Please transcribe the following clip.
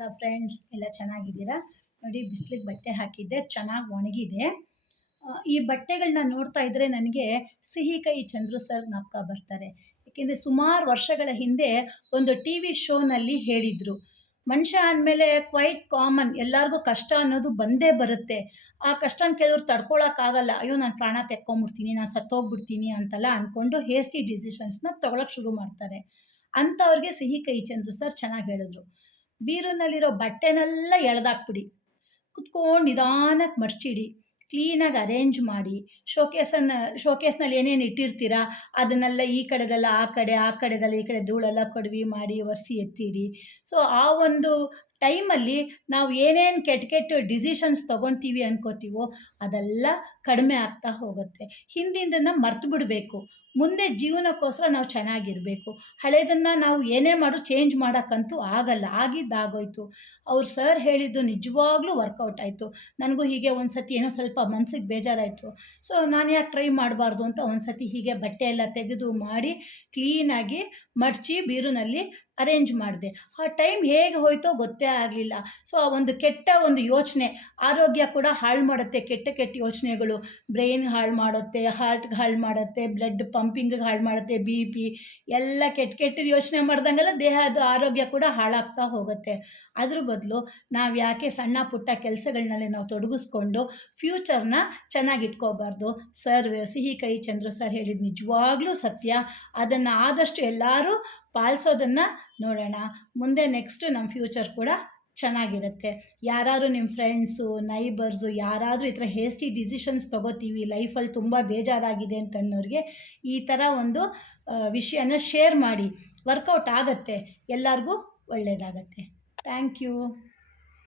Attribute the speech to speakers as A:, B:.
A: ನಮಸ್ಕಾರ ಫ್ರೆಂಡ್ಸ್ ಎಲ್ಲ ಚೆನ್ನಾಗಿದ್ದೀರಾ? ನೋಡಿ, ಬಿಸಿಲಿಗೆ ಬಟ್ಟೆ ಹಾಕಿದ್ದೆ, ಚೆನ್ನಾಗಿ ಒಣಗಿದೆ. ಈ ಬಟ್ಟೆಗಳನ್ನ ನೋಡ್ತಾ ಇದ್ದರೆ ನನಗೆ ಸಿಹಿ ಕೈ ಚಂದ್ರು ಸರ್ ಜ್ಞಾಪಕ ಬರ್ತಾರೆ. ಯಾಕೆಂದರೆ ಸುಮಾರು ವರ್ಷಗಳ ಹಿಂದೆ ಒಂದು ಟಿ ವಿ ಶೋನಲ್ಲಿ ಹೇಳಿದರು, ಮನುಷ್ಯ ಅಂದಮೇಲೆ ಕ್ವೈಟ್ ಕಾಮನ್ ಎಲ್ಲರಿಗೂ ಕಷ್ಟ ಅನ್ನೋದು ಬಂದೇ ಬರುತ್ತೆ. ಆ ಕಷ್ಟನ ಕೆಲವ್ರು ತಡ್ಕೊಳಕ್ಕಾಗಲ್ಲ. ಅಯ್ಯೋ, ನಾನು ಪ್ರಾಣ ತೆಕ್ಕೊಂಬಿಡ್ತೀನಿ, ನಾನು ಸತ್ತೋಗ್ಬಿಡ್ತೀನಿ ಅಂತೆಲ್ಲ ಅಂದ್ಕೊಂಡು ಹೇಸ್ಟಿ ಡಿಸಿಷನ್ಸ್ನ ತೊಗೊಳಕ್ಕೆ ಶುರು ಮಾಡ್ತಾರೆ. ಅಂಥವ್ರಿಗೆ ಸಿಹಿ ಕೈ ಚಂದ್ರು ಸರ್ ಚೆನ್ನಾಗಿ ಹೇಳಿದ್ರು. ಬೀರುನಲ್ಲಿರೋ ಬಟ್ಟೆನೆಲ್ಲ ಎಳೆದಾಕ್ಬಿಡಿ. ಕುತ್ಕೊಂಡು ನಿಧಾನಕ್ಕೆ ಮಡ್ಚಿಡಿ ಕ್ಲೀನಾಗಿ ಅರೇಂಜ್ ಮಾಡಿ. ಶೋಕೇಸನ್ನು, ಶೋಕೇಸ್ನಲ್ಲಿ ಏನೇನು ಇಟ್ಟಿರ್ತೀರಾ, ಅದನ್ನೆಲ್ಲ ಈ ಕಡೆದೆಲ್ಲ, ಆ ಕಡೆ, ಆ ಕಡೆದೆಲ್ಲ, ಈ ಕಡೆ ಧೂಳೆಲ್ಲ ಕಡ್ವಿ ಮಾಡಿ ಒರೆಸಿ ಎತ್ತಿಡಿ. ಸೊ, ಆ ಒಂದು ಟೈಮಲ್ಲಿ ನಾವು ಏನೇನು ಕೆಟ್ಟ ಕೆಟ್ಟ ಡಿಸಿಷನ್ಸ್ ತೊಗೊತೀವಿ ಅನ್ಕೋತೀವೋ ಅದೆಲ್ಲ ಕಡಿಮೆ ಆಗ್ತಾ ಹೋಗುತ್ತೆ. ಹಿಂದಿಂದನ್ನು ಮರ್ತು ಬಿಡಬೇಕು. ಮುಂದೆ ಜೀವನಕ್ಕೋಸ್ಕರ ನಾವು ಚೆನ್ನಾಗಿರಬೇಕು. ಹಳೇದನ್ನು ನಾವು ಏನೇ ಮಾಡು ಚೇಂಜ್ ಮಾಡೋಕ್ಕಂತೂ ಆಗಲ್ಲ. ಆಗಿದ್ದಾಗೋಯ್ತು. ಅವ್ರು ಸರ್ ಹೇಳಿದ್ದು ನಿಜವಾಗ್ಲೂ ವರ್ಕೌಟ್ ಆಯಿತು. ನನಗೂ ಹೀಗೆ ಒಂದು ಸತಿ ಏನೋ ಸ್ವಲ್ಪ ಮನಸ್ಸಿಗೆ ಬೇಜಾರಾಯಿತು. ಸೊ ನಾನು ಯಾಕೆ ಟ್ರೈ ಮಾಡಬಾರ್ದು ಅಂತ ಒಂದು ಸತಿ ಹೀಗೆ ಬಟ್ಟೆ ಎಲ್ಲ ತೆಗೆದು ಮಾಡಿ ಕ್ಲೀನಾಗಿ ಮಡಚಿ ಬೀರುನಲ್ಲಿ ಅರೇಂಜ್ ಮಾಡಿದೆ. ಆ ಟೈಮ್ ಹೇಗೆ ಹೋಯ್ತೋ ಗೊತ್ತೇ ಆಗಲಿಲ್ಲ. ಸೊ ಆ ಒಂದು ಕೆಟ್ಟ ಒಂದು ಯೋಚನೆ, ಆರೋಗ್ಯ ಕೂಡ ಹಾಳು ಮಾಡುತ್ತೆ. ಕೆಟ್ಟ ಕೆಟ್ಟ ಯೋಚನೆಗಳು. ಬ್ರೈನ್ ಹಾಳು ಮಾಡುತ್ತೆ ಹಾರ್ಟ್ಗೆ ಹಾಳು ಮಾಡುತ್ತೆ ಬ್ಲಡ್ ಪಂಪಿಂಗಿಗೆ ಹಾಳು ಮಾಡುತ್ತೆ ಬಿ ಪಿ ಎಲ್ಲ ಕೆಟ್ಟ ಕೆಟ್ಟ ಯೋಚನೆ ಮಾಡ್ದಂಗೆಲ್ಲ ದೇಹದ ಆರೋಗ್ಯ ಕೂಡ ಹಾಳಾಗ್ತಾ ಹೋಗುತ್ತೆ. ಅದ್ರ ಬದಲು ನಾವು ಯಾಕೆ ಸಣ್ಣ ಪುಟ್ಟ ಕೆಲಸಗಳನ್ನಲ್ಲಿ ನಾವು ತೊಡಗಿಸ್ಕೊಂಡು ಫ್ಯೂಚರ್ನ ಚೆನ್ನಾಗಿಟ್ಕೋಬಾರ್ದು ಸರ್ ಸಿಹಿ ಕೈ ಚಂದ್ರ ಸರ್ ಹೇಳಿದ ನಿಜವಾಗ್ಲೂ ಸತ್ಯ. ಅದನ್ನು ಆದಷ್ಟು ಎಲ್ಲರೂ ಪಾಲಿಸೋದನ್ನು ನೋಡೋಣ. ಮುಂದೆ ನೆಕ್ಸ್ಟ್ ನಮ್ಮ ಫ್ಯೂಚರ್ ಕೂಡ ಚೆನ್ನಾಗಿರುತ್ತೆ. ಯಾರಾದರೂ ನಿಮ್ಮ ಫ್ರೆಂಡ್ಸು ನೈಬರ್ಸು ಯಾರಾದರೂ ಈ ಥರ ಹೇಸ್ಟಿ ಡಿಸಿಷನ್ಸ್ ತೊಗೋತೀವಿ ಲೈಫಲ್ಲಿ ತುಂಬ ಬೇಜಾರಾಗಿದೆ ಅಂತ ಅನ್ನೋರಿಗೆ ಈ ಥರ ಒಂದು ವಿಷಯನ ಶೇರ್ ಮಾಡಿ. ವರ್ಕೌಟ್ ಆಗುತ್ತೆ. ಎಲ್ಲರಿಗೂ ಒಳ್ಳೆಯದಾಗತ್ತೆ ಥ್ಯಾಂಕ್ ಯು